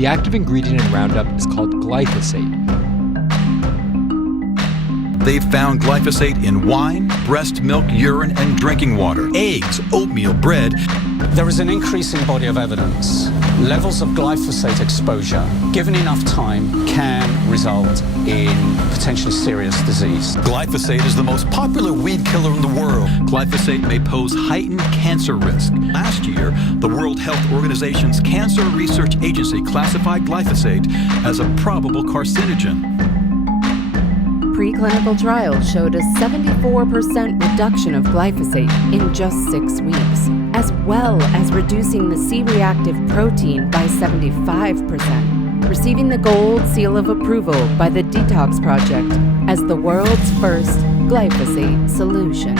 The active ingredient in Roundup is called glyphosate. They've found glyphosate in wine, breast milk, urine, and drinking water, eggs, oatmeal, bread. There is an increasing body of evidence. Levels of glyphosate exposure, given enough time, can result in potentially serious disease. Glyphosate is the most popular weed killer in the world. Glyphosate may pose heightened cancer risk. Last year, the World Health Organization's Cancer Research Agency classified glyphosate as a probable carcinogen. Preclinical trials showed a 74% reduction of glyphosate in just 6 weeks, as well as reducing the C-reactive protein by 75%, receiving the gold seal of approval by the Detox Project as the world's first glyphosate solution.